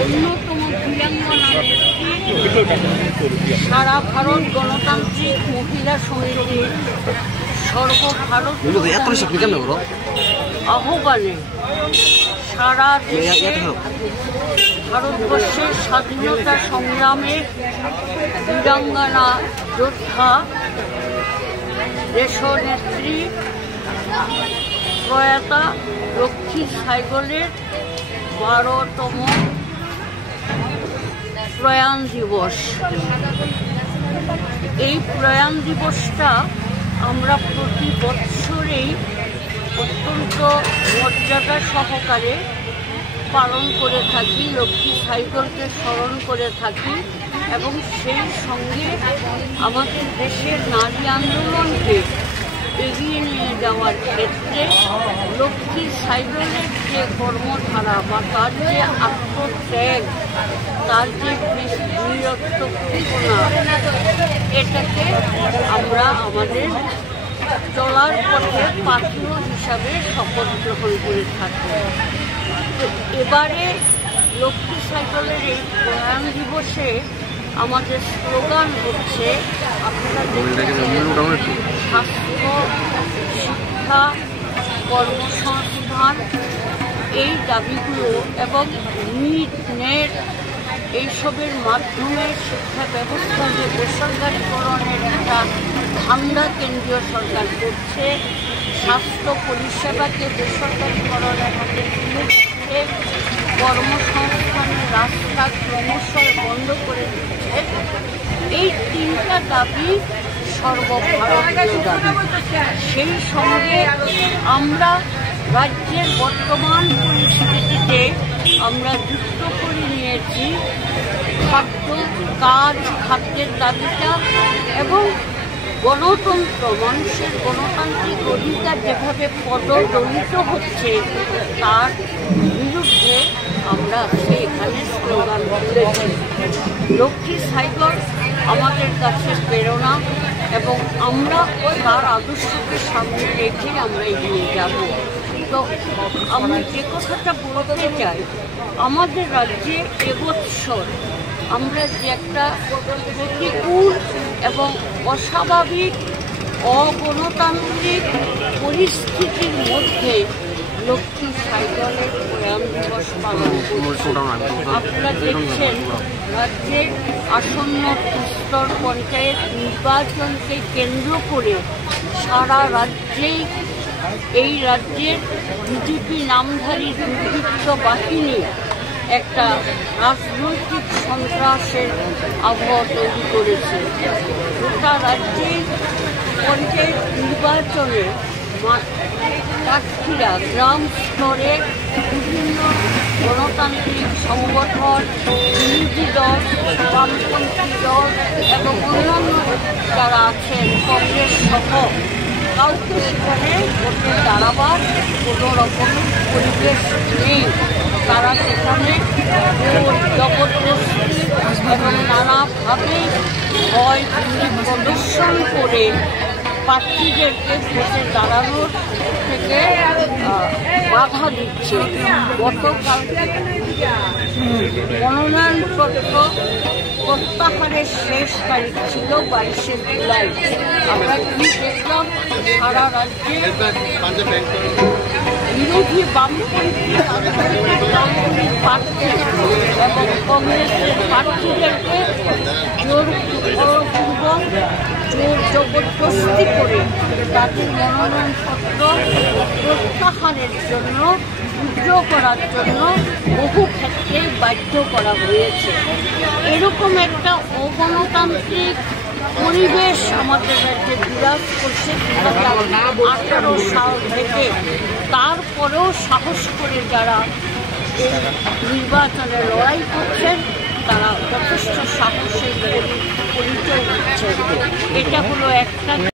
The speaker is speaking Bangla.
অন্যতম বীরাঙ্গনা নেত্রী সারা ভারত গণতান্ত্রিক মহিলা সমিতির সর্বভারতীয় আহ্বানে সারা দেশে ভারতবর্ষের স্বাধীনতা সংগ্রামে বীরাঙ্গনা যোদ্ধা দেশনেত্রী প্রয়াতা লক্ষ্মী সাইগলের 12তম প্রয়াণ দিবস। এই প্রয়াণ দিবসটা আমরা প্রতি বৎসরেই অত্যন্ত মর্যাদা সহকারে পালন করে থাকি, লক্ষ্মী সাইগলকে স্মরণ করে থাকি এবং সেই সঙ্গে আমাদের দেশের নারী আন্দোলনকে এগিয়ে নিয়ে যাওয়ার ক্ষেত্রে লক্ষ্মী সাইগলের যে কর্মধারা বা তার যে আত্মত্যাগ, তার যে বীরত্বপূর্ণা, এটাকে আমরা আমাদের চলার পথে পাথেয় হিসাবে শপথ গ্রহণ করে থাকি। তো এবারে লক্ষ্মী সাইগলের এই প্রয়াণ দিবসে আমাদের স্লোগান হচ্ছে, আপনারা দেখেছেন, স্বাস্থ্য, শিক্ষা, কর্মসংস্থান, এই দাবিগুলো এবং নিট নেট এইসবের মাধ্যমে শিক্ষা ব্যবস্থা যে বেসরকারিকরণের একটা ধান্দা কেন্দ্রীয় সরকার করছে, স্বাস্থ্য পরিষেবাকে বেসরকারিকরণের হাতে তুলে দিচ্ছে, কর্মসংস্থানের রাস্তা ক্রমশ বন্ধ করে দিচ্ছে। এই তিনটা দাবি সর্বভারতীয় দাবি। সেই সঙ্গে আমরা রাজ্যের বর্তমান পরিস্থিতিতে আমরা যুক্ত করে নিয়েছি খাদ্য, কাজ, খাদ্যের দাবিটা এবং গণতন্ত্র, মানুষের গণতান্ত্রিক অধিকার যেভাবে পদদলিত হচ্ছে তার বিরুদ্ধে আমরা এখানে স্লোগান তুলেছি। লক্ষ্মী সাইগল আমাদের কাছে প্রেরণা এবং আমরা তার আদর্শকে সামনে রেখে আমরা এগিয়ে যাব। তো আমি যে কথাটা বলতে চাই, আমাদের রাজ্যে এবছর আমরা যে একটা প্রতিকূল এবং অস্বাভাবিক অগণতান্ত্রিক পরিস্থিতির মধ্যে লক্ষ্মী সাইগলের প্রয়াণ দিবস পালন করছি। আপনারা দেখছেন, রাজ্যের আসন্ন স্তর পঞ্চায়েত নির্বাচনকে কেন্দ্র করে সারা রাজ্যেই এই রাজ্যের বিজেপি নামধারী দুর্বৃত্ত বাহিনী একটা রাজনৈতিক সন্ত্রাসের আবহাওয়া তৈরি করেছে। গোটা রাজ্যে পঞ্চায়েত নির্বাচনে প্রার্থীরা গ্রাম স্তরে বিভিন্ন গণতান্ত্রিক সংগঠন, বিরোধী দল, বামপন্থী দল এবং অন্যান্য যারা আছেন কংগ্রেস সহ কাউকে সেখানে ভোটে দাঁড়াবার কোনো রকম পরিবেশ নেই। তারা সেখানে জবরদস্তি এবং নানাভাবে ভয় প্রদর্শন করে প্রার্থীদেরকে ভোটে দাঁড়ানোর থেকে বাধা দিচ্ছে। গতকাল মনোনয়নপত্র প্রত্যাহারের শেষ তারিখ ছিল 22শে জুলাই। আমরা কি দেখলাম, সারা রাজ্যে বিরোধী বামপন্থী প্রার্থী এবং কংগ্রেসের প্রার্থীদেরকে জোরপূর্বক জবরদস্তি করে তাদের মনোনয়নপত্র প্রত্যাহারের জন্য, বিদ্রোহ করার জন্য বহু ক্ষেত্রে বাধ্য করা হয়েছে। এরকম একটা অগণতান্ত্রিক পরিবেশ আমাদের রাজ্যে বিরাজ করছে 2018 সাল থেকে। তারপরেও সাহস করে যারা এই নির্বাচনে লড়াই করছেন তারা যথেষ্ট সাহসের পরিচয় দিচ্ছেন। এটা হলো একটা